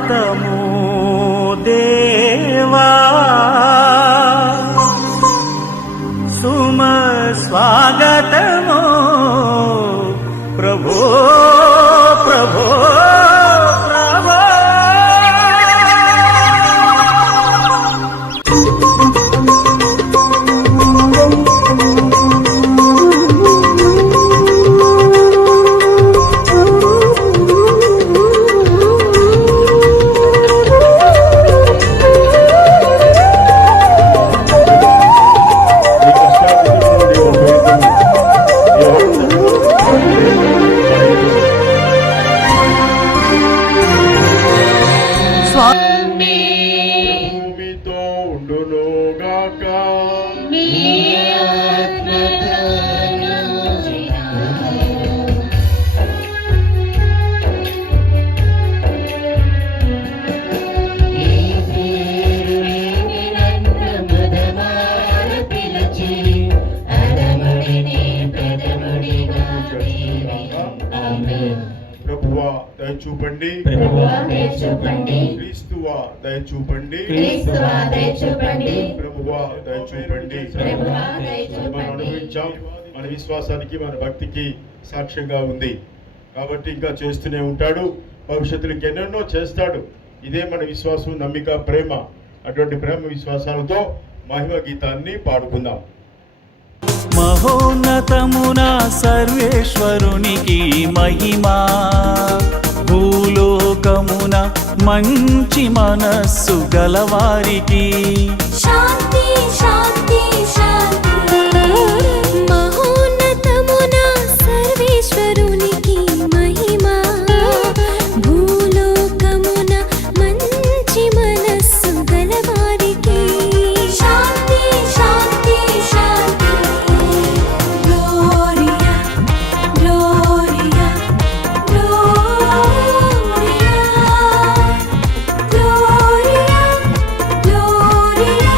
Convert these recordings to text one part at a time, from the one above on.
స్వాగతము దేవా, సుమ స్వాగతము ప్రభో ప్రభో ప్రభో. ప్రభువా దయచూపండి, క్రీస్తువా దయచూపండి, ప్రభువా దయచూపండి. మనం అనుభవించాం, మన విశ్వాసానికి మన భక్తికి సాక్ష్యంగా ఉంది కాబట్టి ఇంకా చేస్తూనే ఉంటాడు, భవిష్యత్తులో ఎన్నెన్నో చేస్తాడు. ఇదే మన విశ్వాసం, నమ్మిక, ప్రేమ. అటువంటి ప్రేమ విశ్వాసాలతో మహిమ గీతాన్ని పాడుకుందాం. మహోన్నతమున సర్వేశ్వరునికి మహిమా, భూలోకమున మంచి మనస్సు గలవారికి శాంతి శాంతి శాంతి. మహోన్నతమున సర్వేశ్వరునికి మహిమా, భూలోకమున మంచి మనస్సు గలవారికి శాంతి శాంతి శాంతి. Gloria Gloria Gloria Gloria Gloria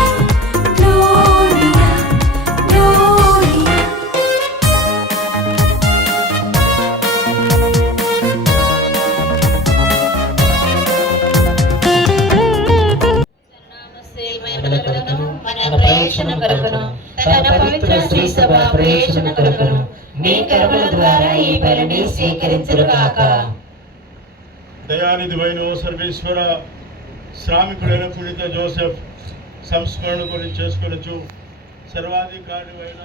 Gloria Gloria. మన ప్రయోజన కొరకును తన పవిత్ర శ్రీ సభ ప్రయోజన కొరకును మీ కర్మల ద్వారా ఈ బలిని స్వీకరించుగాక. దయానిధివైన సర్వేశ్వర, శ్రామికుడైన పునీత జోసెఫ్ సంస్మరణ గురించి చేసుకొనొచ్చు. సర్వాధికారి అయిన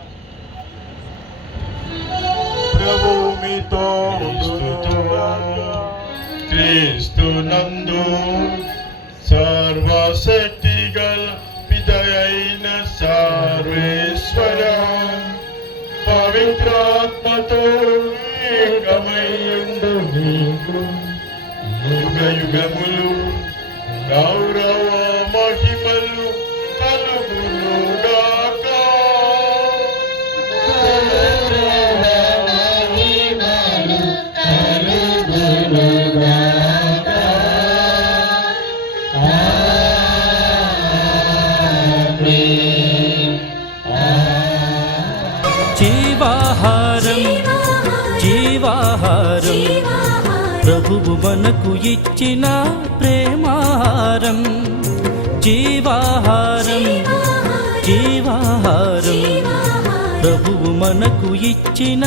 ప్రభువు మీతో క్రీస్తు నందు సర్వశక్తి గల పితయైన సర్వేశ్వర పవిత్రాత్మతో ఏకమయ్యుండు నీకు యుగ యుగములు గౌరవ మహిమలు కలుగునుగాక. జీవాహారం జీవాహారం ప్రభువు మనకు ఇచ్చిన ప్రేమాహారం. జీవాహారం జీవాహారం ప్రభువు మనకు ఇచ్చిన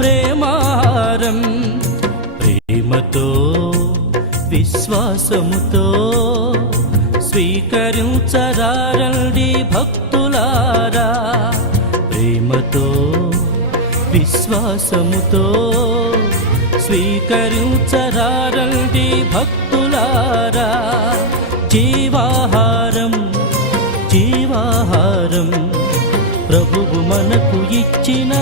ప్రేమాహారం. ప్రేమతో విశ్వాసముతో స్వీకరించరారండి భక్తులారా. ప్రేమతో విశ్వాసముతో స్వీకరించరారండి భక్తులారా. జీవాహారం జీవాహారం ప్రభువు మనకు ఇచ్చిన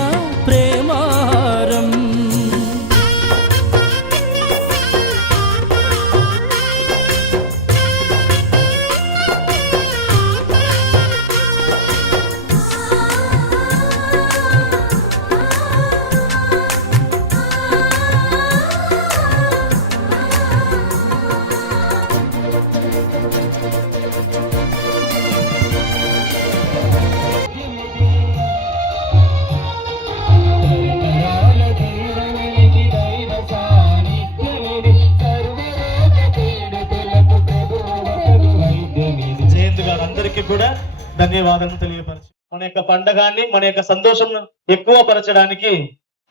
ప్రేమాహారం. అందరికీ కూడా ధన్యవాదాలు తెలియపరచు. మన యొక్క పండగాన్ని మన యొక్క సంతోషం ఎక్కువ పరచడానికి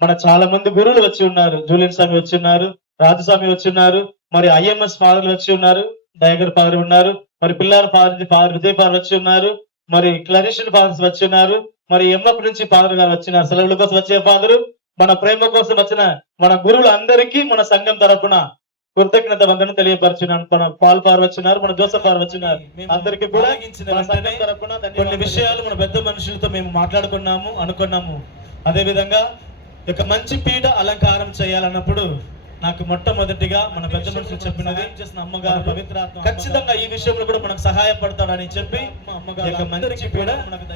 మన చాలా మంది గురువులు వచ్చి ఉన్నారు. జూలియన్ స్వామి వచ్చి ఉన్నారు, రాజస్వామి వచ్చి ఉన్నారు, మరి ఐఎంఎస్ ఫాదర్లు వచ్చి ఉన్నారు, డైగర్ ఫాదర్ ఉన్నారు, మరి పిల్లల ఫాదర్ విజయ్ ఫాదర్ వచ్చి ఉన్నారు, మరి క్లరిషన్ ఫాదర్స్ వచ్చి ఉన్నారు, మరి ఎంఎఫ్ నుంచి ఫాదర్ గారు వచ్చినారు. సెలవుల కోసం వచ్చే ఫాదరు, మన ప్రేమ కోసం వచ్చిన మన గురువులు అందరికీ మన సంఘం తరపున కృతజ్ఞత వందనం తెలియపరచున్నాను. మన పాల్ ఫాదర్ వచ్చినారు, మన జోసఫ్ ఫాదర్ వచ్చినారు. అందరికీ కూడా మన సంఘం తరపున కొన్ని విషయాలు మన పెద్ద మనుషులతో మేము మాట్లాడుకున్నాము, అనుకున్నాము. అదే విధంగా ఒక మంచి పీఠ అలంకారం చేయాలన్నప్పుడు నాకు మొట్టమొదటిగా మన పెద్ద మనుషులు చెప్పినది చేసిన అమ్మగారు పవిత్రాత్మ ఖచ్చితంగా ఈ విషయంలో కూడా మనకు సహాయపడతాడని చెప్పి అమ్మగారు మంచి పీఠ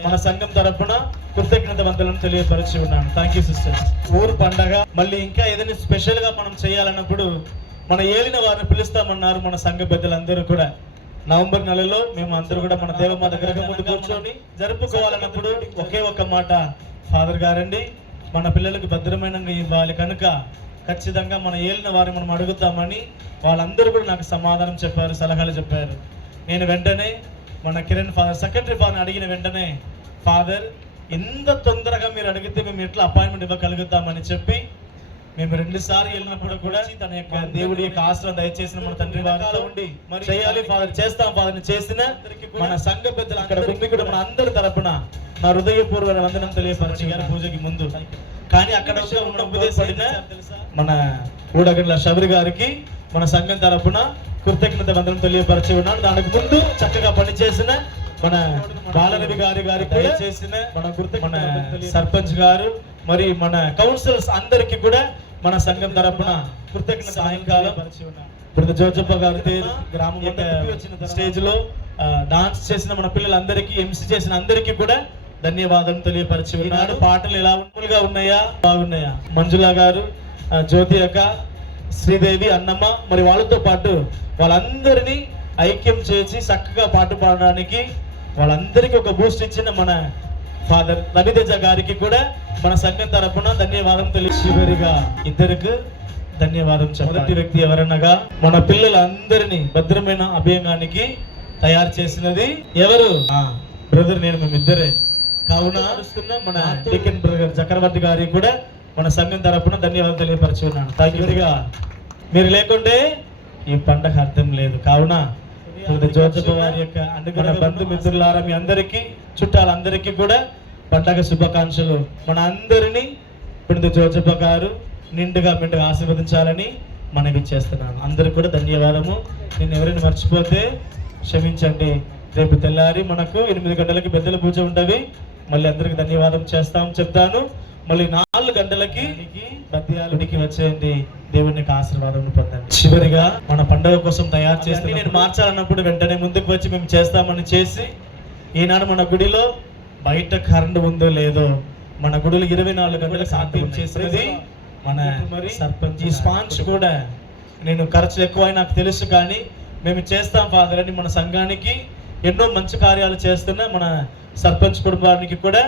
మన సంఘం తరపున కృతజ్ఞత వందనం తెలియపరిచి ఉన్నాను. Thank you sisters. ఊరు పండగ మళ్ళీ ఇంకా ఏదైనా స్పెషల్ గా మనం చేయాలన్నప్పుడు మన ఏలిన వారిని పిలుస్తామన్నారు మన సంఘ పెద్దలందరూ కూడా. నవంబర్ నెలలో మేము అందరూ కూడా మన దేవమాత గ్రహం ముందు కూర్చొని జరుపుకోవాలన్నప్పుడు ఒకే ఒక మాట, ఫాదర్ గారండి మన పిల్లలకు భద్రమైన ఇవ్వాలి కనుక ఖచ్చితంగా మన ఏలిన వారిని మనం అడుగుతామని వాళ్ళందరూ కూడా నాకు సమాధానం చెప్పారు, సలహాలు చెప్పారు. నేను వెంటనే మన కిరణ్ ఫాదర్ సెక్రటరీ ఫాదర్ని అడిగిన వెంటనే, ఫాదర్ ఎంత తొందరగా మీరు అడిగితే మేము ఎట్లా అపాయింట్మెంట్ ఇవ్వగలుగుతామని చెప్పి మేము 2 సార్లు వెళ్ళినప్పుడు కూడా తన యొక్క దేవుడి యొక్క ఆశ్రయం దయచేసిన మన తండ్రి వారితో ఉండి మరి చేయాలి ఫాదర్, చేస్తాం ఫాదర్ని చేసిన మన సంఘ పెద్దలు అక్కడ ఉండి కూడా మన అందరి తరపున నా హృదయపూర్వక వందనం తెలియపరిచి గారు పూజకి ముందు. కానీ అక్కడ ఉన్న ఉపదేశపడిన మన ఊడగండ్ల శబరి గారికి మన సంఘం తరపున కృతజ్ఞత వందనం తెలియపరిచి ఉన్నాను. దానికి ముందు చక్కగా పనిచేసిన మన బాలరవి గారికి చేసిన మన సర్పంచ్ గారు మరి మన కౌన్సిలర్స్ అందరికి కూడా మన సంఘం తరపున కృతజ్ఞత. సాయంకాలం ఇప్పుడు జోజప్ప గారి గ్రామం స్టేజ్ లో డాన్స్ చేసిన మన పిల్లలందరికీ, ఎంసీ చేసిన అందరికీ కూడా ధన్యవాదాలు తెలియపరిచి ఉన్నాడు. పాటలు ఎలా ఉన్నాయా, బాగున్నాయా? మంజుల గారు, జ్యోతి అక్క, శ్రీదేవి, అన్నమ్మ మరి వాళ్ళతో పాటు వాళ్ళందరినీ ఐక్యం చేసి చక్కగా పాట పాడడానికి వాళ్ళందరికీ ఒక బూస్ట్ ఇచ్చిన మన ఫాదర్ రవితేజ గారికి కూడా మన సంఘం తరపున ధన్యవాదం తెలియగా ఇద్దరికి ధన్యవాదం. మొదటి వ్యక్తి ఎవరనగా మన పిల్లలందరినీ భద్రమైన అభ్యంగానికి తయారు చేసినది ఎవరు? బ్రదర్ నేను మేమిద్దరే. కావున మన డీకెన్ బ్రదర్ చక్రవర్తి గారికి కూడా మన సంఘం తరపున ధన్యవాదాలు తెలియపరిచి ఉన్నాను. తాగిరిగా మీరు లేకుంటే ఈ పండగ అర్థం లేదు. కావున జోజప్ప వారి యొక్క మన బంధుమిత్రులారా మీ అందరికీ, చుట్టాలందరికీ కూడా పండగ శుభాకాంక్షలు. మన అందరినీ ఇప్పుడు జోజప్ప గారు నిండుగా ఆశీర్వదించాలని మనవి చేస్తున్నాను. అందరికి కూడా ధన్యవాదము. నేను ఎవరైనా మర్చిపోతే క్షమించండి. రేపు తెల్లారి మనకు 8 గంటలకి పెద్దల పూజ ఉంటుంది. మళ్ళీ అందరికి ధన్యవాదం చెప్తాను. మళ్ళీ 4 గంటలకి బద్యాలుడికి వచ్చేయండి, దేవుని యొక్క ఆశీర్వాదం పొందండి. చివరిగా మన పండుగ కోసం తయారు చేసి నేను మార్చాలన్నప్పుడు వెంటనే ముందుకు వచ్చి మేము చేస్తామని చేసి, ఈనాడు మన గుడిలో బయట కరెంట్ ఉందో లేదో మన గుడిలో 24 గంటలకు సాధ్యం చేసేది మన సర్పంచ్. ఈ స్పాన్స్ కూడా నేను ఖర్చులు ఎక్కువ నాకు తెలుసు, కానీ మేము చేస్తాం ఫాదర్ అని మన సంఘానికి ఎన్నో మంచి కార్యాలు చేస్తున్న మన సర్పంచ్ కుటుంబానికి కూడా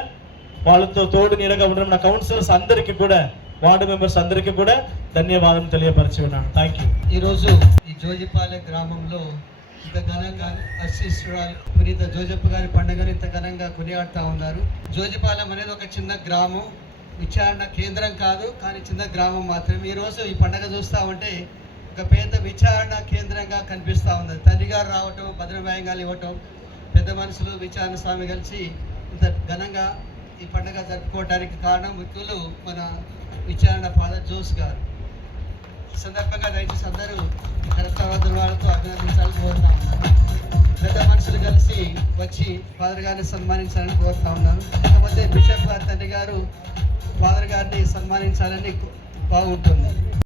వాళ్ళతో తోడు నీడగా ఉండడం మన కౌన్సిలర్స్ అందరికీ కూడా, వార్డు మెంబర్స్ అందరికీ కూడా ధన్యవాదం తెలియపరిచి ఉన్నాను. Thank you. ఈరోజు ఈ జోజిపాలెం గ్రామంలో ఇంత ఘనంగా అశిష్యురాలు పునీత జోజప్ప గారి పండుగను ఇంత ఘనంగా కొనియాడుతూ ఉన్నారు. జోజిపాలెం అనేది ఒక చిన్న గ్రామం, విచారణ కేంద్రం కాదు, కానీ చిన్న గ్రామం మాత్రమే. ఈరోజు ఈ పండుగ చూస్తూ ఉంటే ఒక పెద్ద విచారణ కేంద్రంగా కనిపిస్తూ ఉంది. తండ్రి గారు రావటం, భద్రవాయంగాలు ఇవ్వటం, పెద్ద మనుషులు విచారణ స్వామి కలిసి ఇంత ఘనంగా ఈ పండుగ జరుపుకోవడానికి కారణం ముఖ్యులు మన విచారణ ఫాదర్ జోస్ గారు. ఈ సందర్భంగా దయచేసి అందరూ కరతావద్దుల వాళ్ళతో అభినందించాలని కోరుతా ఉన్నాను. పెద్ద మనుషులు కలిసి వచ్చి ఫాదర్ గారిని సన్మానించాలని కోరుతా ఉన్నాను. కాకపోతే బిషప్ గారు తండ్రి గారు ఫాదర్ గారిని సన్మానించాలని బాగుంటుంది.